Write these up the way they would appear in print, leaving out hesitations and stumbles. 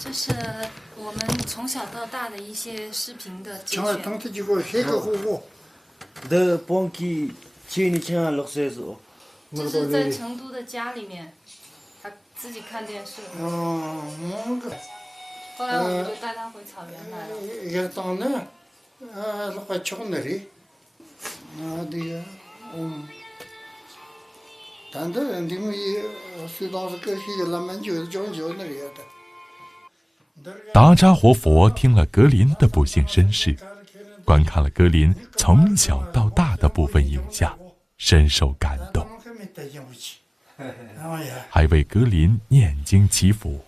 这是我们从小到大的一些视频的节选。这是在成都的家里面，他自己看电视。后来我们就带他回草原来了。达扎活佛听了格林的不幸身世，观看了格林从小到大的部分影像，深受感动，还为格林念经祈福。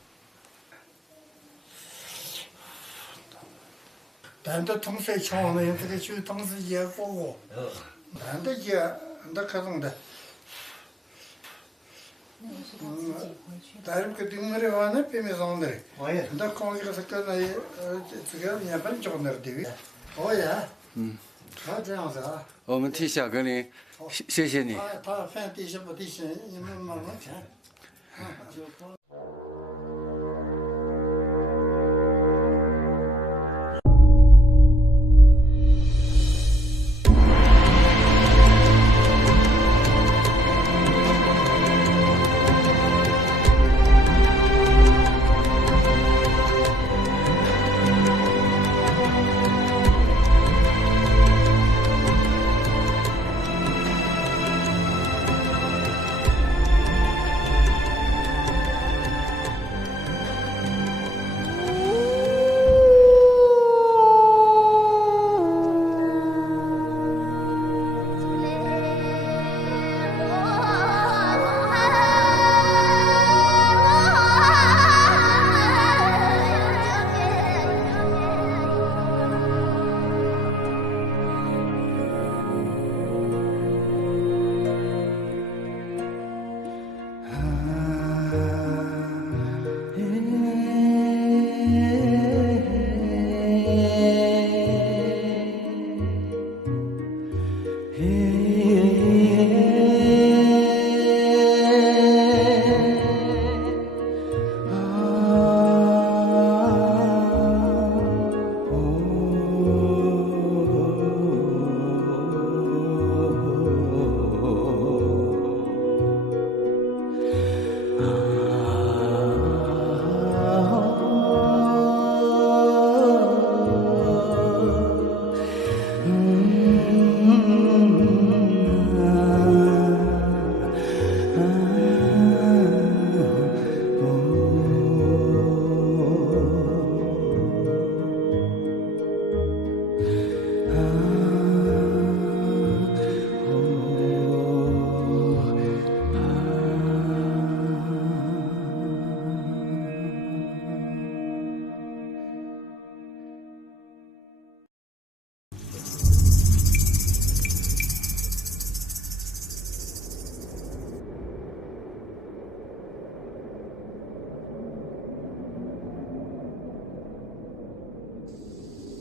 我们替小格林，谢谢你。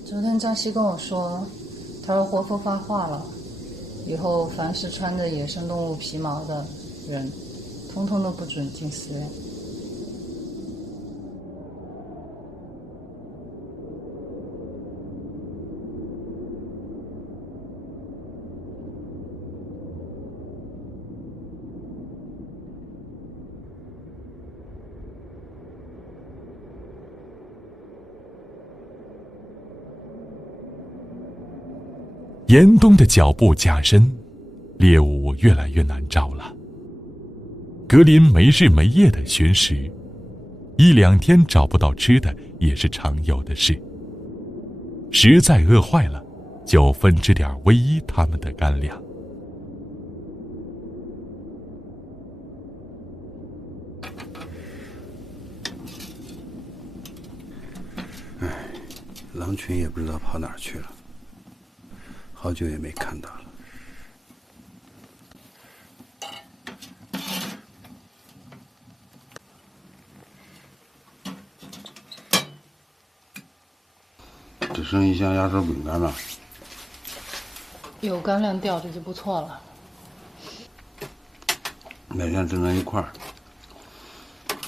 昨天张希跟我说，他说活佛发话了，以后凡是穿着野生动物皮毛的人，通通都不准进寺院。严冬的脚步加深，猎物越来越难找了。格林没日没夜地寻食，1-2天找不到吃的也是常有的事。实在饿坏了，就分吃点唯一他们的干粮。狼群也不知道跑哪儿去了，好久也没看到了。只剩一箱压缩饼干了，有干粮吊着就不错了。每天整在一块儿，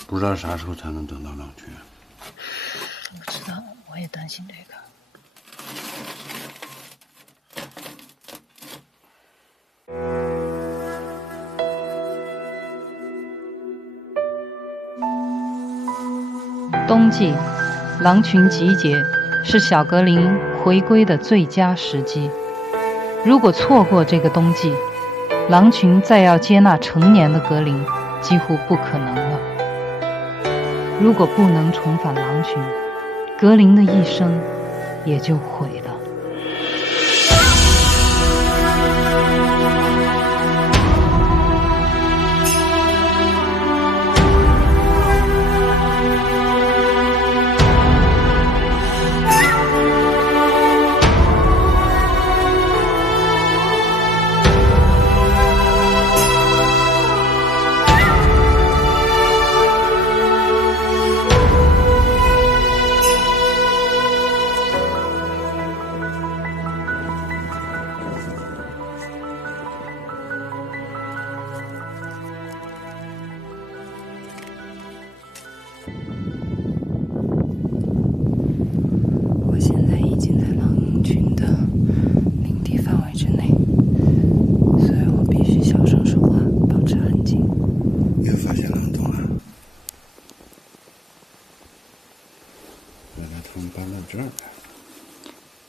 不知道啥时候才能等到狼群。我知道，我也担心这个。冬季，狼群集结是小格林回归的最佳时机。如果错过这个冬季，狼群再要接纳成年的格林几乎不可能了。如果不能重返狼群，格林的一生也就毁了。我现在已经在狼群的领地范围之内，所以我必须小声说话，保持安静。又发现狼洞了，原来他们搬到这儿来了。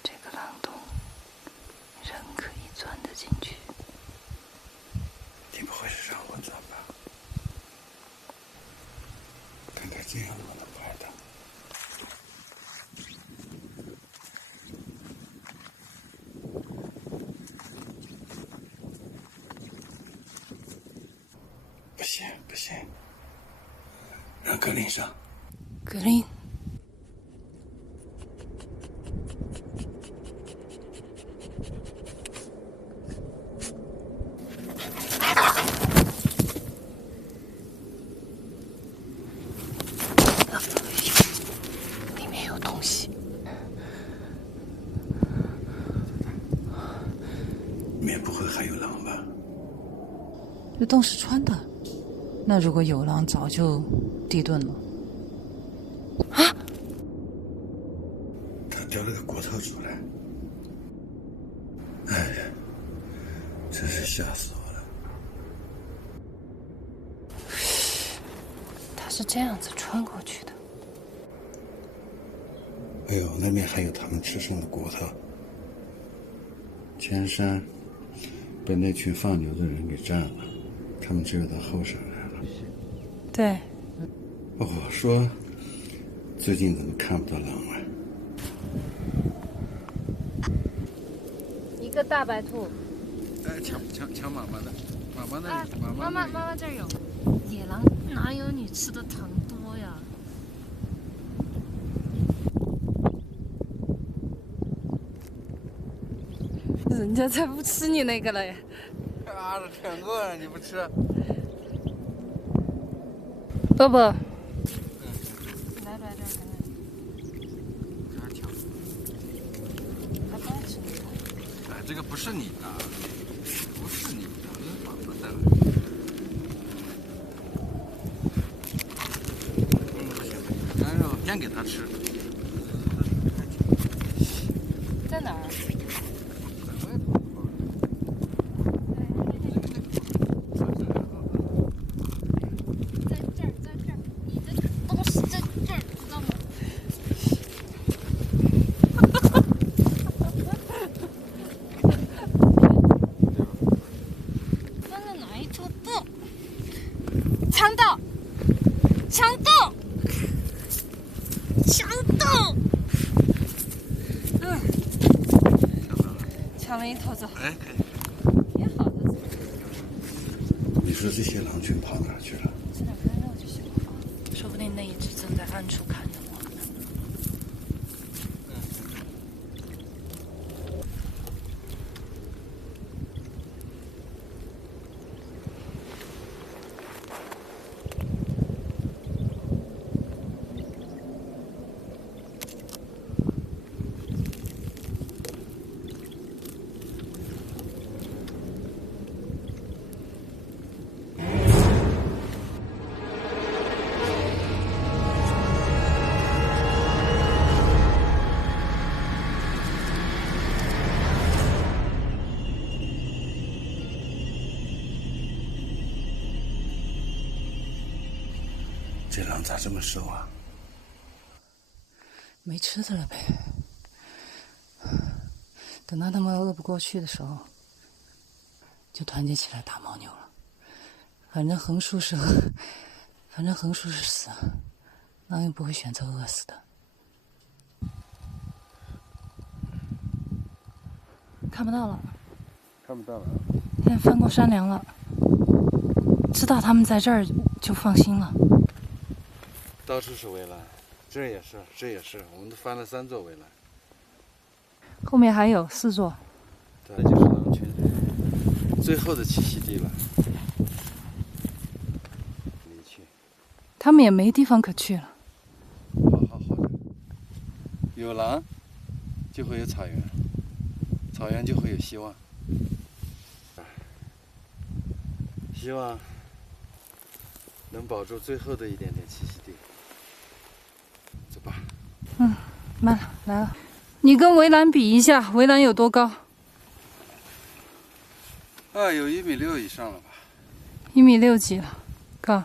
这个狼洞，人可以钻得进去。你不会是让我钻吧？看看这样我能拍的。不行不行，让格林上。格林，里面有东西。里面不会还有狼吧？这洞是穿的，那如果有狼，早就地遁了。他叼了个骨头出来，哎呀，真是吓死我了！他是这样子穿过去的。哎呦，那边还有他们吃剩的骨头。前山被那群放牛的人给占了，他们只有到后山来了。对，哦，说最近怎么看不到狼了？一个大白兔。哎，抢妈妈的，妈妈的，啊，妈妈这儿有。野狼哪有你吃的糖多呀？人家才不吃你那个嘞。啊，这舔过了，你不吃？伯伯。来，这儿。还抢？他不爱吃那个。哎，这个不是你的，不是你的，这是妈妈的。不行，咱就先给他吃。在哪儿？抢了一头走。哎，可以。也好的。你说这些狼群跑哪儿去了？吃点干肉就行了，说不定那一只正在暗处看着我们呢。这狼咋这么瘦啊？没吃的了呗。等到他们饿不过去的时候，就团结起来打牦牛了。反正横竖是死，狼也不会选择饿死的。看不到了，看不到了。现在翻过山梁了，知道他们在这儿就放心了。到处是围栏，这也是，这也是，我们都翻了3座围栏。后面还有4座。对，就是狼群最后的栖息地了。离去，他们也没地方可去了。好的。有狼，就会有草原，草原就会有希望。希望能保住最后的一点点栖息地。走吧。慢了，来了。你跟围栏比一下，围栏有多高有1.6米以上了吧？1.6米几了，高。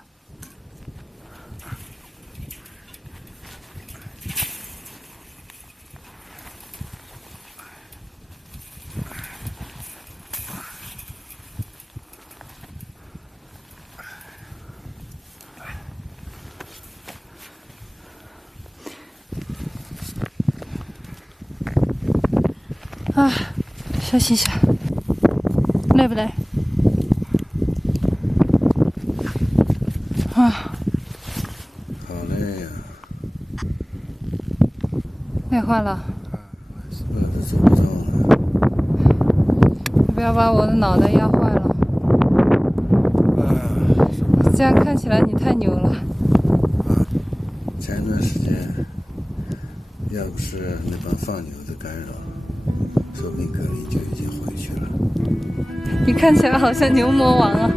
休息一下，累不累？好累呀！累坏了。饿得走不动了。你不要把我的脑袋压坏了。这样看起来你太牛了。前段时间，要不是那帮放牛的干扰，说不定格林就已经回去了。你看起来好像牛魔王啊！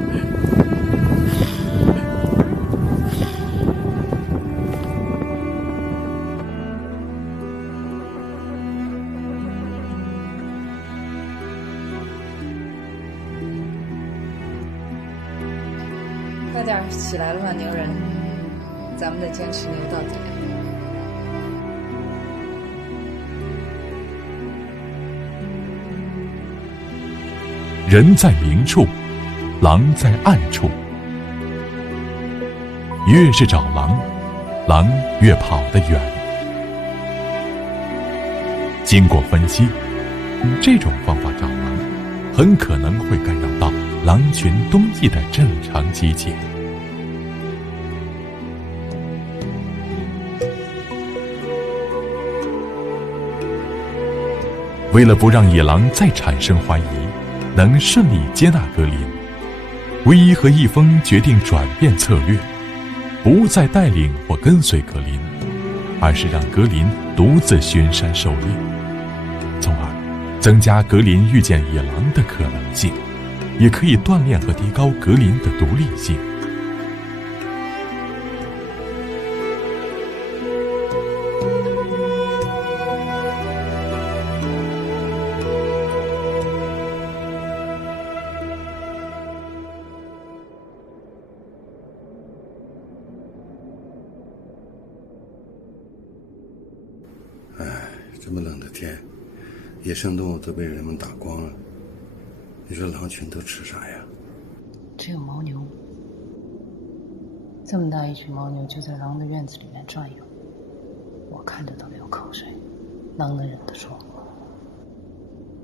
快点起来了吧，牛人！咱们得坚持牛到底。人在明处，狼在暗处。越是找狼，狼越跑得远。经过分析，这种方法找狼，很可能会干扰到狼群冬季的正常集结。为了不让野狼再产生怀疑，能顺利接纳格林，唯一和易峰决定转变策略，不再带领或跟随格林，而是让格林独自巡山狩猎，从而增加格林遇见野狼的可能性，也可以锻炼和提高格林的独立性。这么冷的天，野生动物都被人们打光了，你说狼群都吃啥呀？只有牦牛。这么大一群牦牛就在狼的院子里面转悠，我看着都流口水，狼能忍得住？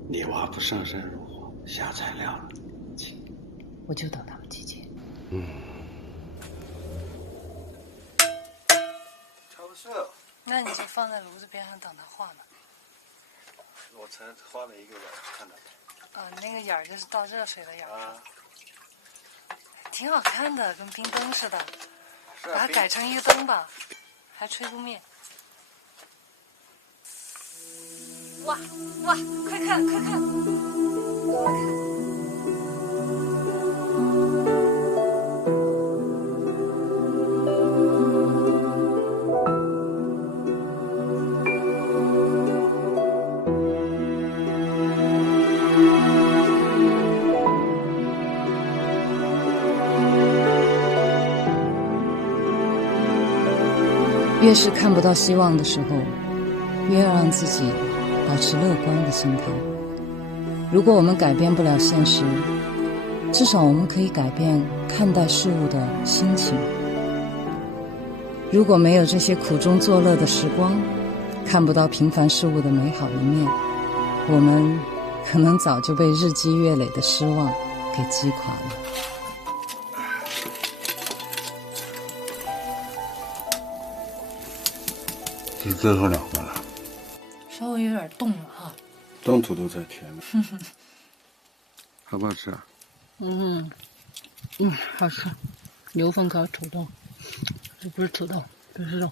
你娃不上山入伙，下材料了。我就等他们集结。差不多。那你就放在炉子边上等它化嘛。我才画了一个眼，看到没？那个眼儿就是倒热水的眼儿。挺好看的，跟冰灯似的。把它改成一个灯吧，还吹不灭。哇，快看，快看！快看！越是看不到希望的时候，越要让自己保持乐观的心态。如果我们改变不了现实，至少我们可以改变看待事物的心情。如果没有这些苦中作乐的时光，看不到平凡事物的美好一面，我们可能早就被日积月累的失望给击垮了。这最后2个了，稍微有点冻了哈。冻土豆才甜呢。好不好吃啊？好吃。牛粪壳土豆，这不是土豆，这是肉。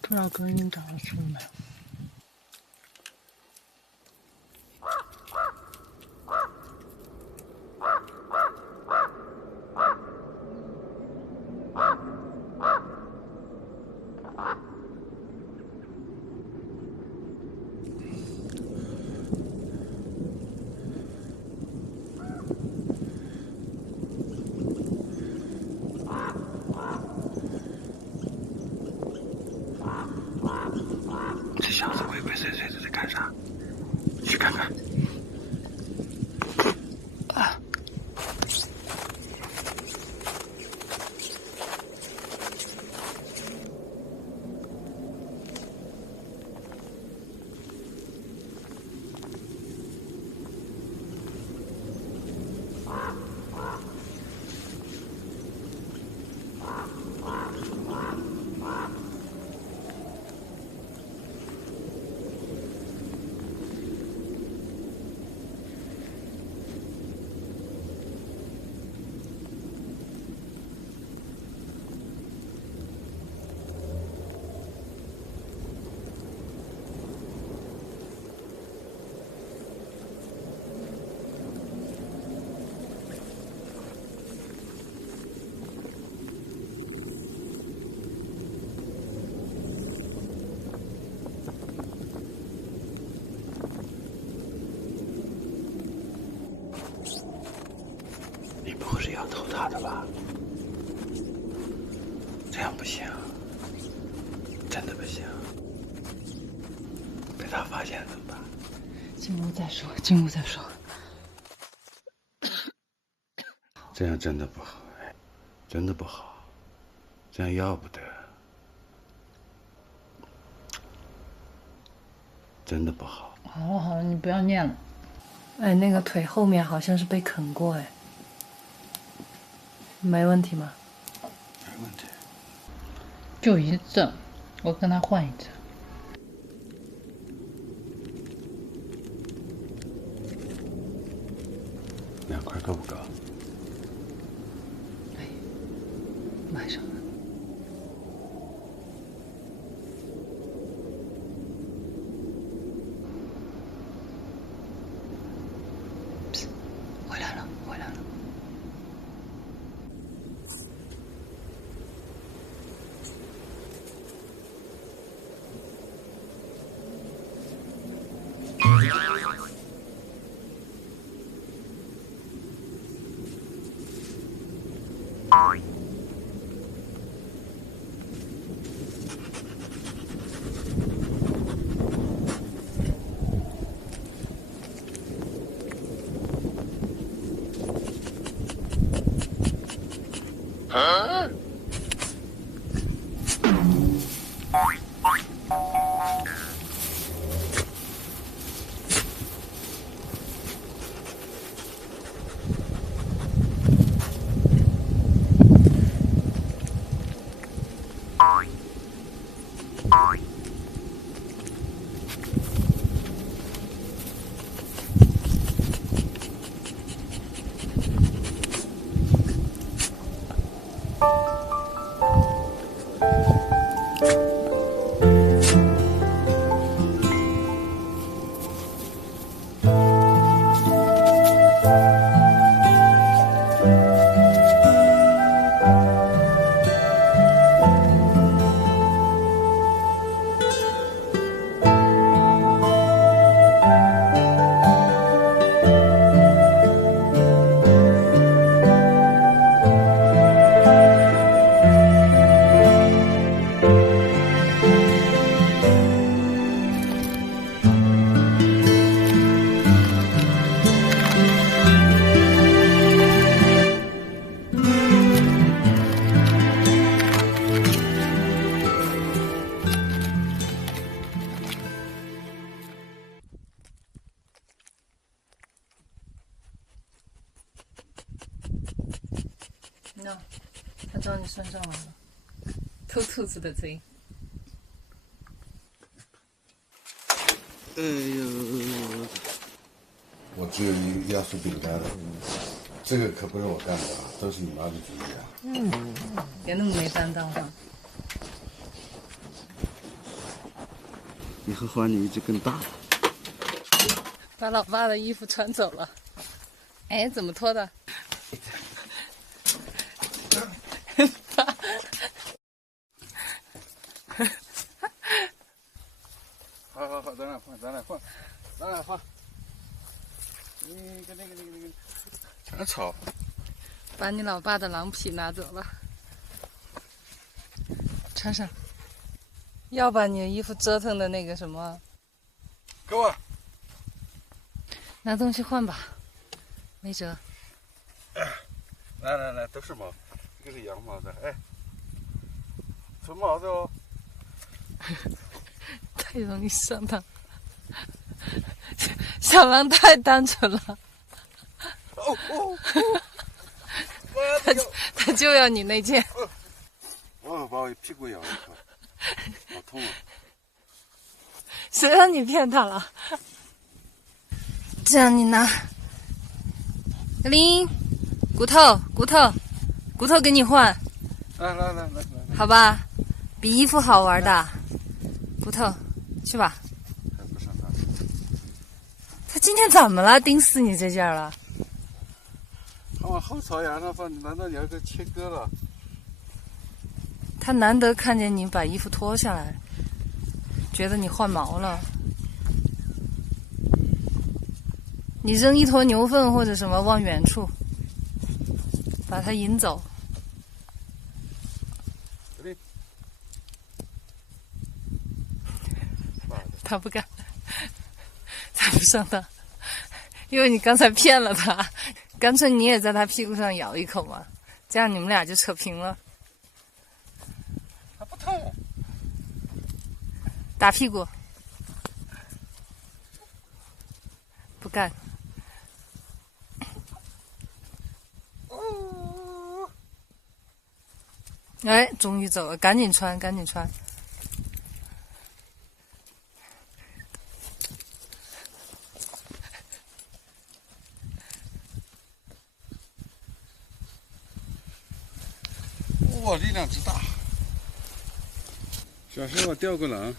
不知道哥你找到吃了没有？这小子鬼鬼祟祟的在干啥？去看看。你不会是要偷他的吧？这样不行，真的不行。被他发现怎么办？进屋再说，进屋再说。这样真的不好，哎，真的不好，这样要不得，真的不好。好了好了，你不要念了。哎，那个腿后面好像是被啃过哎，没问题吗？没问题。就一次，我跟他换一次。2块够不够？买上了。回来了，回来了。账，他找你算账来了，偷兔子的贼。哎呦，我只有一个压缩饼干了，这个可不是我干的啊，都是你妈的主意啊。别那么没担当哈。以后还你一只更大的。把老爸的衣服穿走了。哎，怎么脱的？好，咱俩换。那个，全吵。把你老爸的狼皮拿走了，穿上。要把你的衣服折腾的那个什么，给我。拿东西换吧，没辙。来，都是毛，这个是羊毛的，哎，纯毛的哦。太容易上当，小狼太单纯了。他就要你那件。把我屁股咬一口，好痛啊！谁让你骗他了？这样你拿，林，骨头给你换。来，好吧，比衣服好玩的。骨头，去吧。还不上当。他今天怎么了？盯死你这件了？他往后槽牙上放，难道你要给切割了？他难得看见你把衣服脱下来，觉得你换毛了。你扔一坨牛粪或者什么往远处，把他引走。他不干，他不上当，因为你刚才骗了他，干脆你也在他屁股上咬一口嘛，这样你们俩就扯平了。还不痛？打屁股，不干。哎，终于走了，赶紧穿。哇，力量之大！小时候我钓过狼，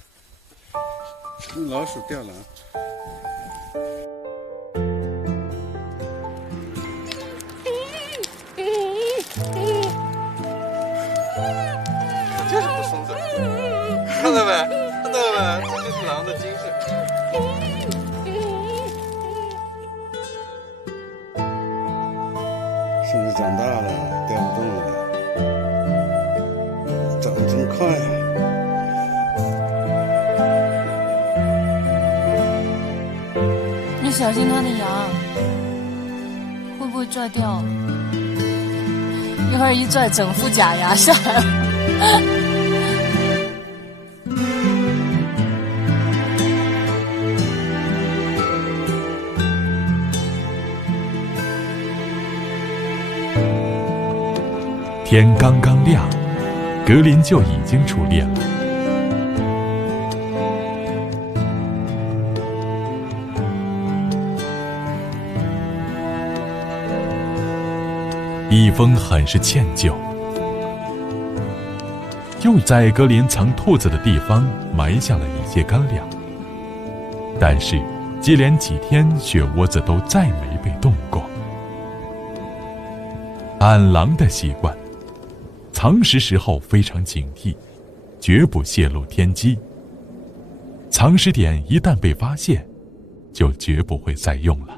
用老鼠钓狼。就是不松手，看到没？这就是狼的精神。现在长大了，钓不动了。长得真快啊！你小心它的牙，会不会拽掉？一会儿一拽，整副假牙下来了。天刚刚亮，格林就已经出猎了。一峰很是歉疚，又在格林藏兔子的地方埋下了一些干粮，但是接连几天雪窝子都再没被动过。按狼的习惯，藏食时候非常警惕，绝不泄露天机。藏尸点一旦被发现，就绝不会再用了。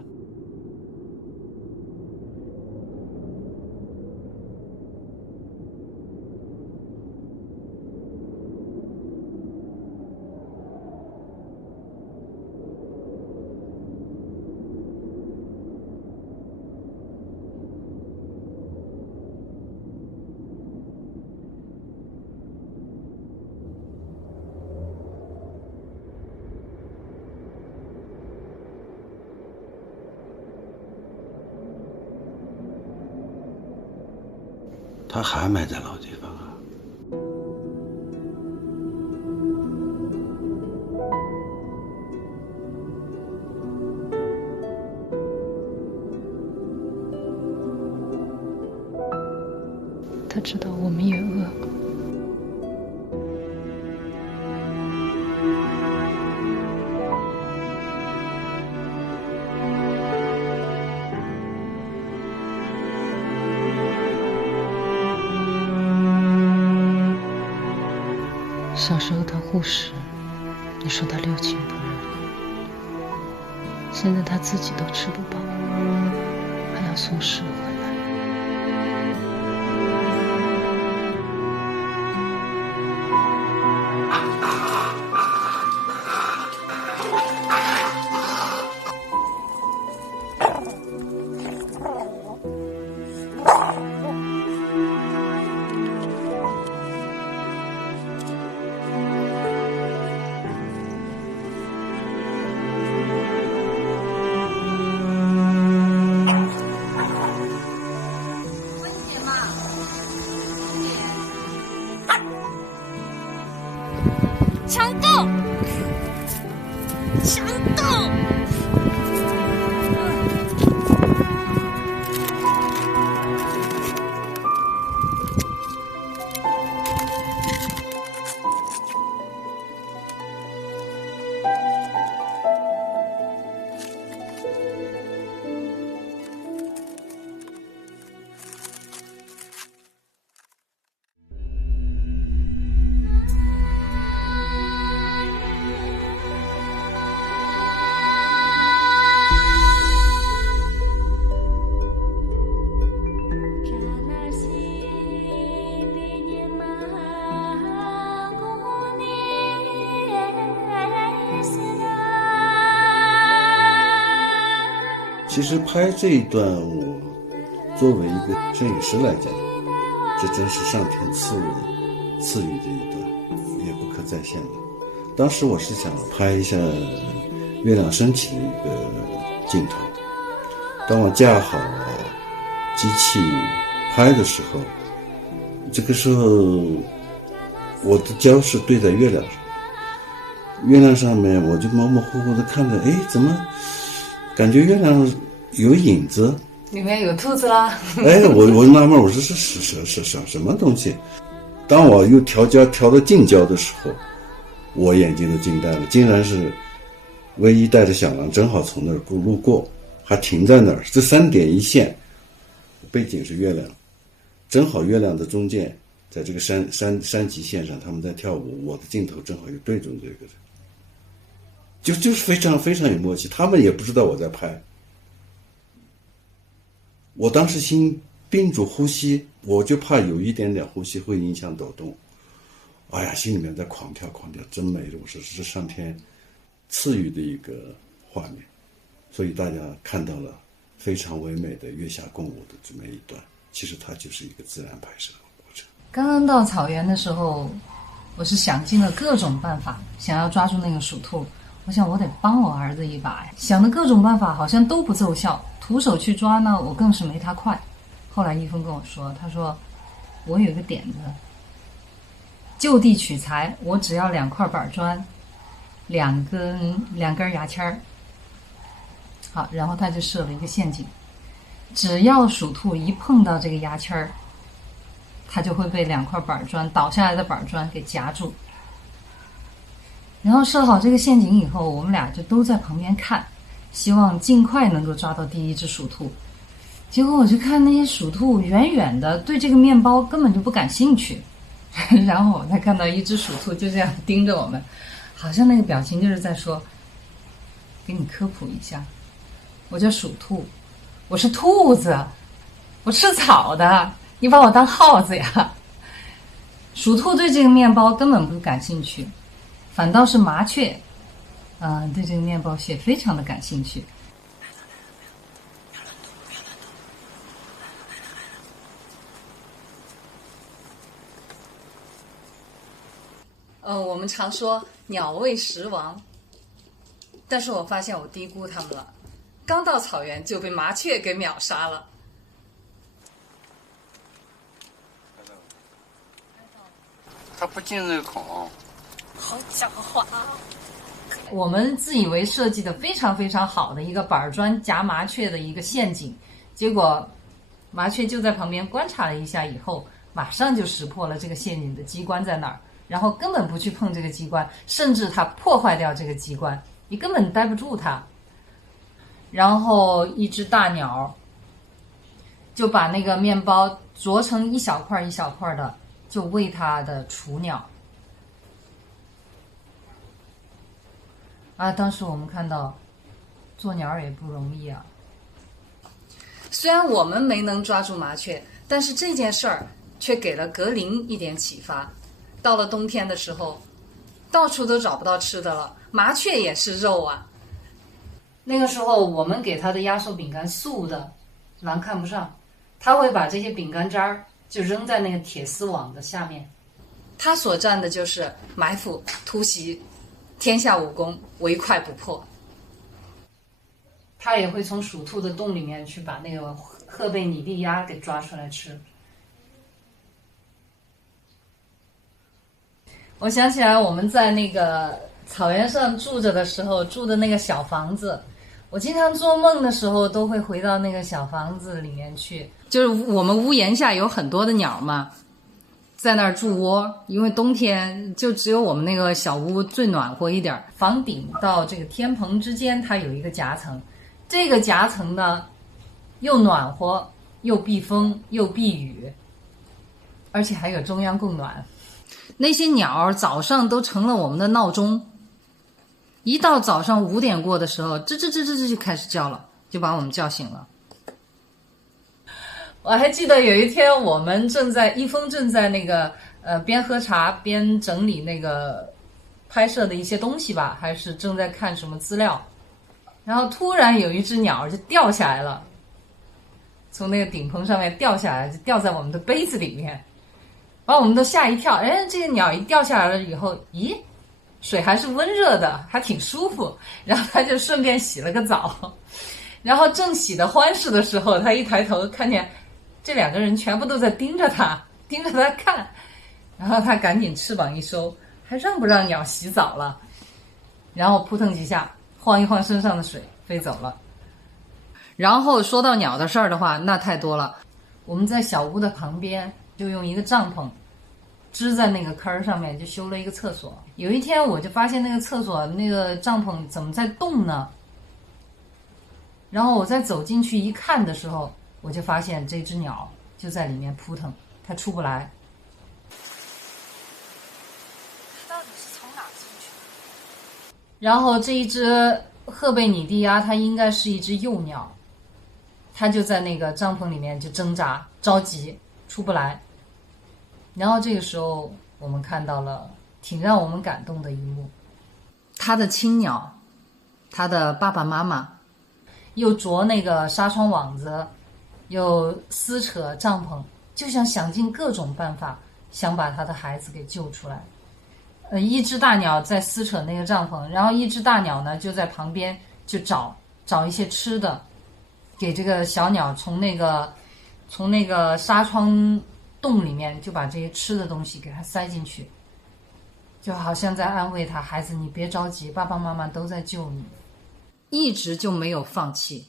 他还埋在老地方啊。他知道我们也饿。小时候他护食，你说他六亲不认，现在他自己都吃不饱，还要送食回来。强斗，强斗！其实拍这一段，我作为一个摄影师来讲，这真是上天赐予的一段，也不可再现了。当时我是想拍一下月亮升起的一个镜头，当我架好机器拍的时候，这个时候我的焦是对在月亮上，月亮上面我就模模糊糊的看着，哎，怎么感觉月亮有影子？里面有兔子啦！哎，我纳闷，我说是什么东西？当我又调焦调到近焦的时候，我眼睛都惊呆了，竟然是唯一带着小狼正好从那儿路过，还停在那儿。这3点一线，背景是月亮，正好月亮的中间，在这个山脊线上，他们在跳舞，我的镜头正好就对准这个，就是非常非常有默契。他们也不知道我在拍。我当时心屏住呼吸，我就怕有一点点呼吸会影响抖动。哎呀，心里面在狂跳，真美！我说这是上天赐予的一个画面，所以大家看到了非常唯美的月下共舞的这么一段。其实它就是一个自然拍摄的过程。刚刚到草原的时候，我是想尽了各种办法，想要抓住那个鼠兔。我想我得帮我儿子一把，想的各种办法好像都不奏效，徒手去抓呢，我更是没他快。后来一峰跟我说，他说我有一个点子，就地取材，我只要2块板砖，2根牙签儿。好，然后他就设了一个陷阱，只要鼠兔一碰到这个牙签儿，它就会被2块板砖倒下来的板砖给夹住。然后设好这个陷阱以后，我们俩就都在旁边看，希望尽快能够抓到第一只鼠兔。结果我就看那些鼠兔远远的对这个面包根本就不感兴趣，然后我再看到一只鼠兔就这样盯着我们，好像那个表情就是在说，给你科普一下，我叫鼠兔，我是兔子，我吃草的，你把我当耗子呀。鼠兔对这个面包根本不感兴趣，反倒是麻雀对这个面包屑非常的感兴趣。我们常说鸟为食亡，但是我发现我低估它们了，刚到草原就被麻雀给秒杀了。它不进那个孔。好狡猾啊！我们自以为设计的非常非常好的一个板砖夹麻雀的一个陷阱，结果麻雀就在旁边观察了一下以后，马上就识破了这个陷阱的机关在哪儿，然后根本不去碰这个机关，甚至它破坏掉这个机关，你根本待不住它。然后一只大鸟就把那个面包啄成一小块一小块的，就喂它的雏鸟。啊，当时我们看到做鸟也不容易啊。虽然我们没能抓住麻雀，但是这件事儿却给了格林一点启发。到了冬天的时候，到处都找不到吃的了，麻雀也是肉啊。那个时候我们给他的压缩饼干素的，狼看不上，他会把这些饼干渣儿就扔在那个铁丝网的下面。他所占的就是埋伏、突袭，天下武功唯快不破。他也会从属兔的洞里面去把那个赫贝拟蒂鸭给抓出来吃。我想起来我们在那个草原上住着的时候住的那个小房子，我经常做梦的时候都会回到那个小房子里面去。就是我们屋檐下有很多的鸟嘛，在那儿筑窝，因为冬天就只有我们那个小屋最暖和一点，房顶到这个天棚之间它有一个夹层，这个夹层呢又暖和又避风又避雨，而且还有中央供暖。那些鸟早上都成了我们的闹钟，一到早上5点过的时候，吱吱吱吱吱就开始叫了，就把我们叫醒了。我还记得有一天我们一峰正在那个边喝茶边整理那个拍摄的一些东西吧，还是正在看什么资料，然后突然有一只鸟就掉下来了，从那个顶棚上面掉下来，就掉在我们的杯子里面，把我们都吓一跳。哎，这个鸟一掉下来了以后，咦，水还是温热的，还挺舒服，然后他就顺便洗了个澡，然后正洗得欢实的时候，他一抬头看见这2个人全部都在盯着他看，然后他赶紧翅膀一收，还让不让鸟洗澡了，然后扑腾几下晃一晃身上的水飞走了。然后说到鸟的事儿的话，那太多了。我们在小屋的旁边就用一个帐篷支在那个坑上面，就修了一个厕所。有一天我就发现那个厕所那个帐篷怎么在动呢，然后我再走进去一看的时候，我就发现这只鸟就在里面扑腾，它出不来。到底是从哪进去的？然后这一只赫贝拟蒂鸭它应该是一只幼鸟，它就在那个帐篷里面就挣扎着急出不来。然后这个时候我们看到了挺让我们感动的一幕，它的亲鸟，它的爸爸妈妈又啄那个纱窗网子，又撕扯帐篷，就想尽各种办法想把他的孩子给救出来。一只大鸟在撕扯那个帐篷，然后一只大鸟呢就在旁边就找一些吃的，给这个小鸟从那个纱窗洞里面就把这些吃的东西给它塞进去，就好像在安慰他，孩子你别着急，爸爸妈妈都在救你。一直就没有放弃，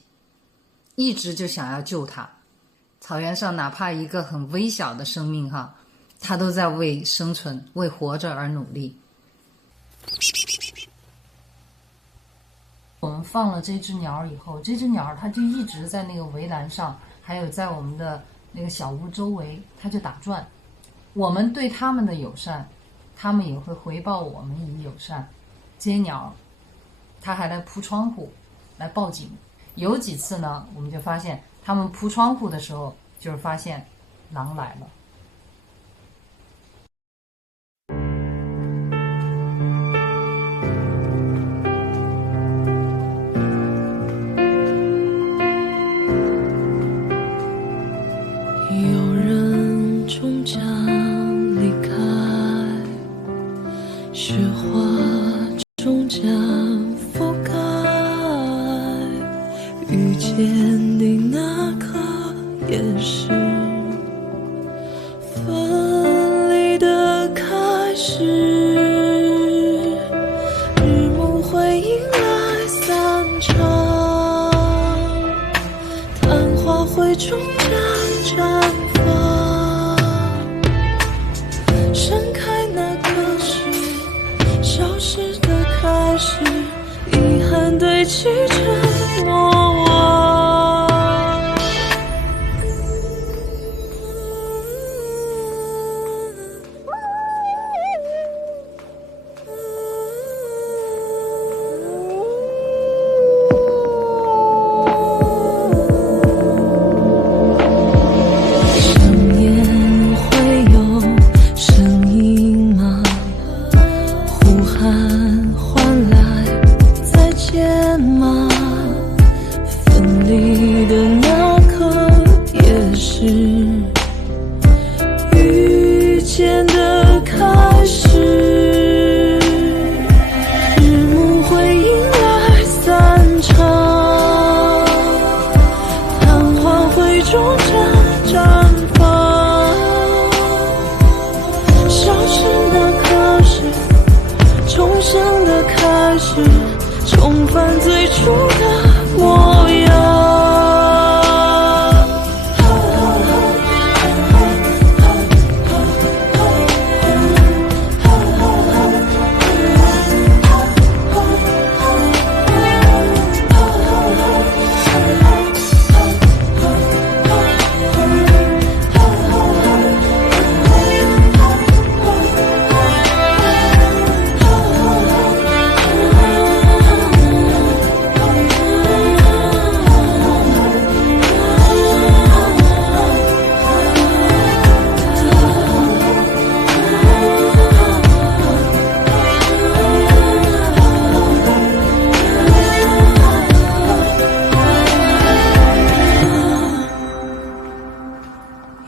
一直就想要救他。草原上哪怕一个很微小的生命哈，他都在为生存为活着而努力。我们放了这只鸟以后，这只鸟它就一直在那个围栏上，还有在我们的那个小屋周围，它就打转。我们对它们的友善，它们也会回报我们以友善。这些鸟它还来扑窗户来报警，有几次呢我们就发现它们扑窗户的时候就是发现狼来了。有人终将离开，雪花终将覆盖，遇见你那刻也是分离的开绽放，盛开那颗是消失的开始，遗憾堆积着莫忘。重返最初的模样。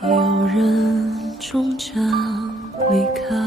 有人终将离开。